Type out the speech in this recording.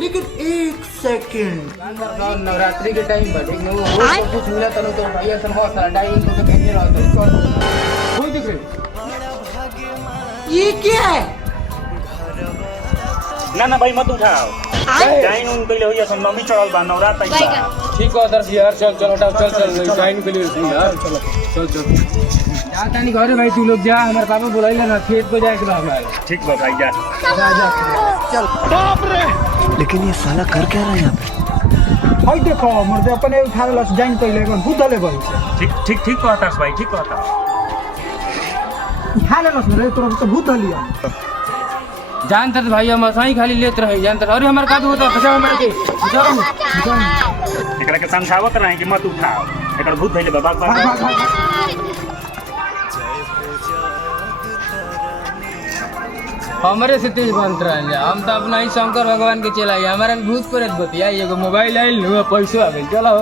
लेकिन एक सेकंड नवरात्रि के टाइम पर ठीक नहीं वो कुछ मिला तो भैया सब बहुत सारा डाइनिंग को भेजने रहा था कोई दिख रही ये क्या है? ना भाई मत उठाओ डाइन उन पहले होइए सन नमी चढ़ल बा नवरात तक ठीक है दर्श यार चल चल हटाओ चल चल डाइनिंग के लिए यार चलो चल चल जा तानी घरे भाई तू लोग जा हमारे पापा बुलाइले ना खेत को जाए के हमारे ठीक बा भाई जा जा चल बाप रे लेकिन ये साला कर क्या रहा है यहाँ पे? हाय देखो मर्दे अपने उठा लस जाइन पहले कौन बुद्धले भाई ठीक ठीक ठीक कहतास भाई ठीक कहता उठा ले लस रे तोरा तो भूत लिया जानते थे भाई हम सही खाली लेते रहे जानते अरे हमारे का होता बचाओ हमारे के बचाओ एकरा के समझावत रहे कि मत उठाओ एकर भूत धइले बा बाग हमारे से तेज बनत रहे हम तो अपना ही शंकर भगवान के चला हमारे भूत प्रेत बतिया एगो मोबाइल आइल पैसो आ गइल चलो